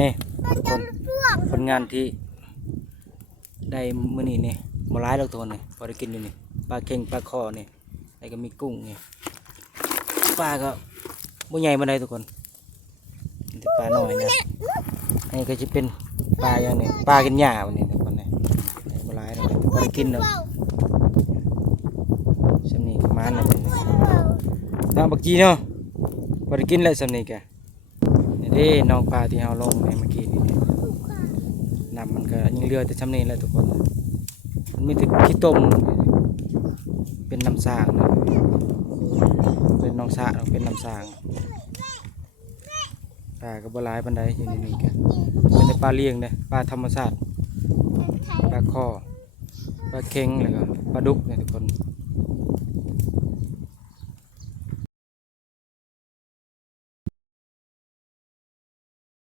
นี่ทุกคนผลงานที่ได้มื้อนี้นี่บ่หลายดอกทุกคนนี่พอได้กินอยู่นี่ปลาเค็งปลาคอนี่แล้วก็มีกุ้งนี่ปลาก็บ่ใหญ่ปานใดทุกคนมีแต่ปลาน้อยนะอันนี้ก็จะเป็นปลาอย่างนี้ปลากินหญ้าวันนี้ทุกคนนี่บ่หลายดอกพอได้กินดอกซำนี้ประมาณนั้นเนาะบักจีเนาะพอได้กินแล้วซำนี้กะนี่เด้น้องปลาที่เฮาลงในเมื่อกี้นี่น้ำมันก็ยังเหลือแต่ซำนี้แหละทุกคนมันมีแต่ขี้ต้มเป็นน้ำสร้างนะเป็นน้องสระเป็นน้ำสร้างปลาก็บ่หลายปานใดอยู่ในนี้กันเป็นแต่ปลาเลี้ยงเด้ปลาธรรมชาติปลาคอปลาเค็งแล้วก็ปลาดุกเนี่ยทุกคน